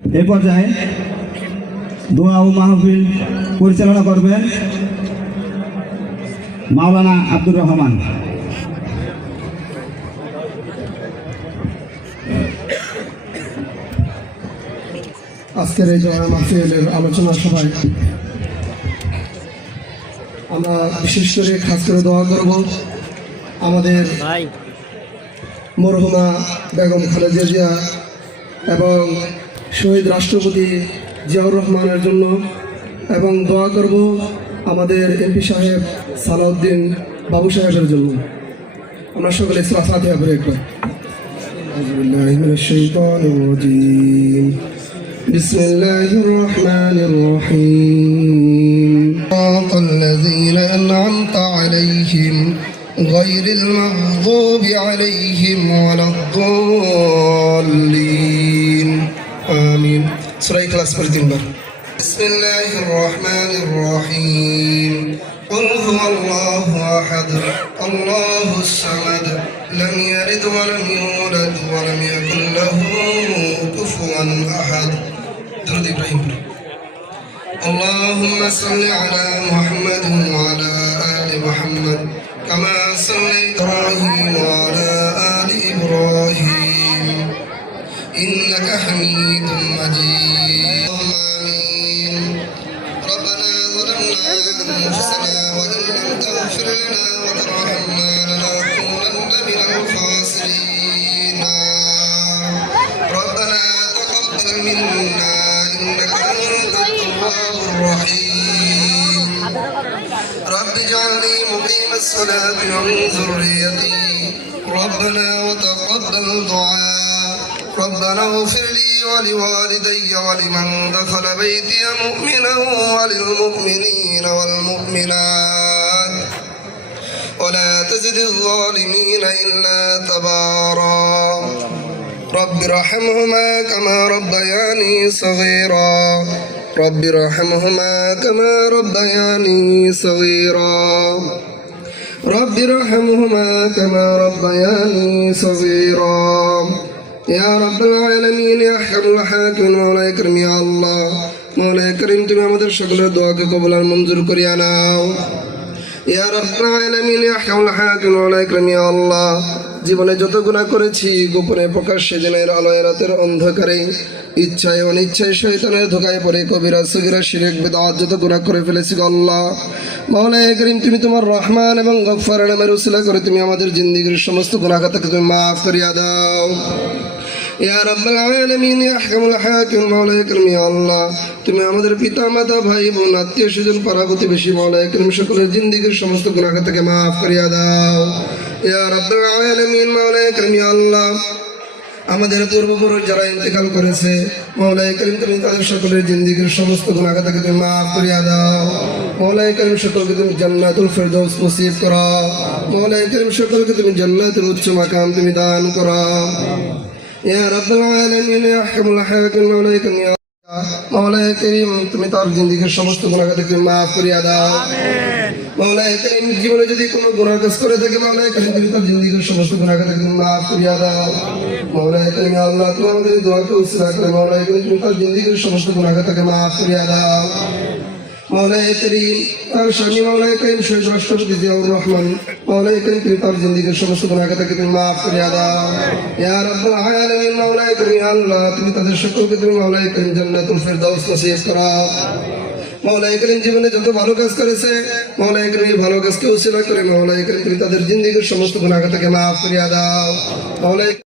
এই পর্যায়ে দোয়া ও মাহফিল পরিচালনা করবেন মাওলানা আব্দুর রহমান। আজকের এই দোয়া মাহফিলের আলোচনা সভায় আমরা বিশেষ করে খাস করে দোয়া করব আমাদের মরহুমা বেগম খালেদা জিয়া এবং শহীদ রাষ্ট্রপতি জিয়াউর রহমানের জন্য, এবং দোয়া করব আমাদের এমপি সাহেব সালাউদ্দিন বাবু সাহেবের জন্য। আমরা সকলে ফাতিহা পড়ে একবার। আউযু বিল্লাহি মিনাশ শাইতানির রাজীম। বিসমিল্লাহির রহমানির রহিম। الذين أنعمت عليهم غير المغضوب عليهم ولا الضالين آمين. سورة الإخلاص পড়ে তিনবার। بسم الله الرحمن الرحيم. قل هو الله أحد الله الصمد لم يلد ولم يولد ولم يكن له كفوا أحد. درود إبراهيم. اللهم صل على محمد وعلى آل محمد كما صليت إبراهيم وعلى آل إبراهيم إنك حميد مجيد. آمين. ربنا ظلمنا أنفسنا وإن لم تغفر لنا وترحمنا لنكونن من الخاسرين. ربنا تقبل منا إنك أنت التواب الرحيم. رب اجعلني مقيم الصلاة ومن ذريتي ربنا وتقبل دعاء. ربنا اغفر لي ولوالدي ولمن دخل بيتي مؤمنا وللمؤمنين والمؤمنات ولا تزد الظالمين إلا تبارا. رب ارحمهما كما ربياني صغيرا. رب ارحمهما كما ربياني صغيرا. رب ارحمهما كما ربياني صغيرا. يا رب العالمين يا أرحم الراحمين مولاي كريم يا الله مولاي كريم তুমি আমাদের সকলের দোয়াকে কবুল আর মঞ্জুর করিয়া নাও। ইয়া রাব্বুল আলামিন ইয়া আরহামুর রাহিমিন مولاي كريم يا الله জীবনে যত গুনাহ করেছি গোপনে প্রকাশ্যে দিনের আলোয় রাতের অন্ধকারে ইচ্ছায় অনিচ্ছায় শয়তানের ধোঁকায় পড়ে কবিরা সগীরা শিরক বিদআত যত গুনাহ করে ফেলেছি আল্লাহ মাওলানা করিম তুমি তোমার রহমান এবং গফফার নামের উসিলা করে তুমি আমাদের জিন্দেগীর সমস্ত গুনাহ খাতাকে তুমি maaf করিয়া দাও। ইয়া রাব্বুল আলামিন ইয়া আরহামুর রাহিমিন মাওলানা করিম ইয়া আল্লাহ তুমি আমাদের পিতা মাতা ভাই বোন আত্মীয় স্বজন পাড়া প্রতিবেশী মাওলানা করিম সকলের জিন্দেগীর সমস্ত গুনাহ খাতাকে maaf করিয়া দাও। ইয়া রাব্বুল আলামিন মাওলানা করিম ইয়া আল্লাহ আমাদের পূর্বপুরুষ যারা ইন্তেকাল করেছে মাওলানা করিম তুমি তাদের সকলের জিন্দেগীর সমস্ত গুনাহ খাতাকে তুমি maaf করিয়া দাও। মাওলানা করিম সকলকে তুমি জান্নাতুল ফেরদৌস নসিব করো। মাওলানা করিম সকলকে তুমি জান্নাতের উচ্চ মাকাম তুমি দান করো। ইয়া রাব্বুল আলামিন ইয়া আরহামুর রাহিমিন মাওলানা করিম ইয়া মাওলানা করিম তুমি তার জিন্দেগীর সমস্ত গুনাহ খাতাকে তুমি maaf করিয়া দাও। মাওলানা করিম জীবনে যদি কোনো গুনাহ কাজ করে থাকে মাওলানা করিম তুমি তার জিন্দেগীর সমস্ত গুনাহ খাতাকে তুমি maaf করিয়া দাও। মাওলানা করিম ইয়া আল্লাহ তুমি আমাদের দোয়াকে উসিলা করে মাওলানা করিম তুমি তার জিন্দেগীর সমস্ত গুনাহ খাতাকে maaf করিয়া দাও। মাওলানা করিম তার স্বামী মাওলানা করিম শহীদ রাষ্ট্রপতি জিয়াউর রহমান মাওলানা করিম তুমি তার জিন্দেগীর সমস্ত গুনাহ খাতাকে তুমি maaf করিয়া দাও। ইয়া রাব্বুল আলামিন মাওলানা করিম ইয়া আল্লাহ তুমি তাদের সকলকে তুমি মাওলানা করিম জান্নাতুল ফেরদৌস নসিব করো। মাওলানা করিম জীবনে যত ভালো কাজ করেছে মাওলানা করিম ভালো কাজকে উসিলা করে মাওলানা করিম তুমি তাদের জিন্দেগীর সমস্ত গুনাহ খাতাকে maaf করিয়া দাও। মাওলানা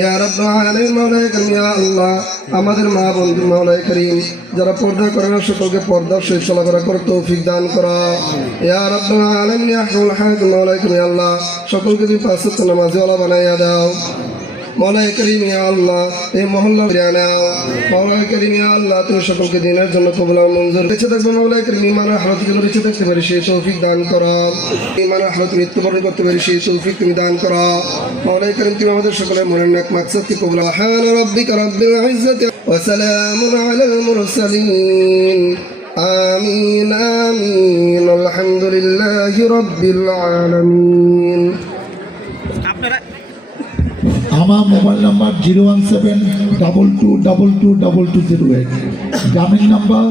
ইয়া রাব্বুল আলামিন মাওলানা করিম ইয়া আল্লাহ আমাদের মা বন্ধু মাওলানা করিম যারা পর্দা করে না সকলকে পর্দার সহিত চলাফেরা করার তৌফিক দান করো। ইয়া রাব্বুল আলামিন ইয়া আরহামুর রাহিমিন মাওলানা করিম ইয়া আল্লাহ সকলকে তুমি পাঁচ ওয়াক্ত নামাজওয়ালা বানাইয়া দাও। মাওলানা করিম ইয়া আল্লাহ এই মহল্লা ফিরিয়ে নাও। মাওলানা করিম ইয়া আল্লাহ তুমি সকলকে দিনের জন্য কবুল আর মঞ্জুর বেঁচে থাকবে মাওলানা করিম ইমানের হালত যেন বেঁচে থাকতে পারি সেই তৌফিক দান করো। ইমানের হালত মৃত্যুবরণ করতে পারি সেই তৌফিক তুমি দান করো। মাওলানা করিম তুমি আমাদের সকলের মনের নেক মাকসাদকে কবুল সুবহান রাব্বিকা রাব্বিল ইজ্জাতি ওয়া সালামুন আলাল মুরসালিন আমিন আমিন আলহামদুলিল্লাহি রাব্বিল আলামিন। আমার মোবাইল নাম্বার 01722222208, গ্রামের নাম্বার